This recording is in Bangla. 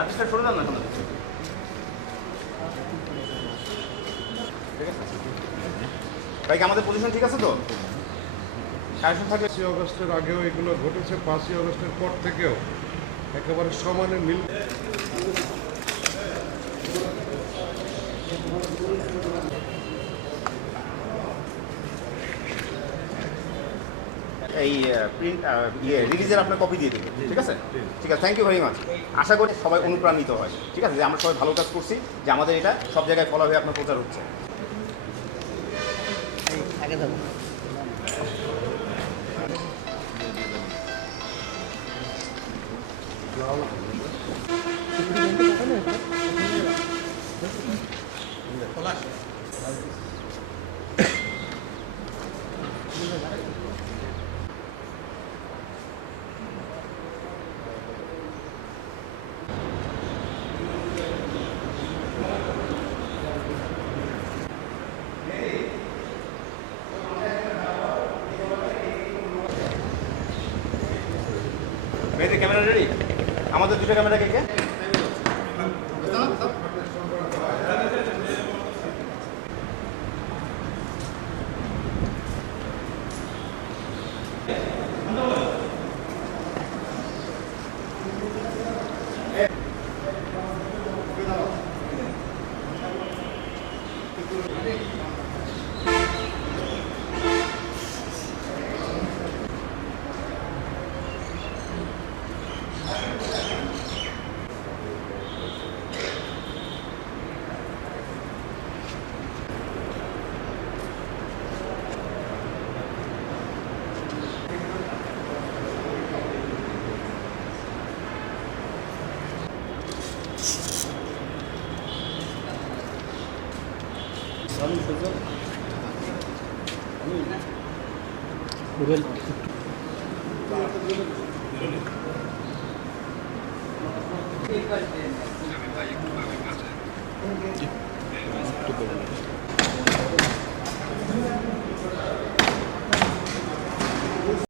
আর্টিস্টটা সরে যান না থেকে। ভাই কি আমাদের পজিশন ঠিক আছে তো? পাঁচই অগস্টের আগেও এগুলো ঘটেছে পাঁচই অগস্টের পর থেকেও। একেবারে সমানে মিল এই প্রিন্ট ইয়ে রিলিজের আপনার কপি দিয়ে দেবে ঠিক আছে? ঠিক আছে থ্যাংক ইউ ভেরি মাচ আশা করি সবাই অনুপ্রাণিত হয় ঠিক আছে? যে আমরা সবাই ভালো কাজ করছি যে আমাদের এটা সব জায়গায় ফলো হয়ে আপনার প্রচার হচ্ছে। আগে মেয়েদের ক্যামেরা রেডি আমাদের দুটো ক্যামেরা কে কে Google.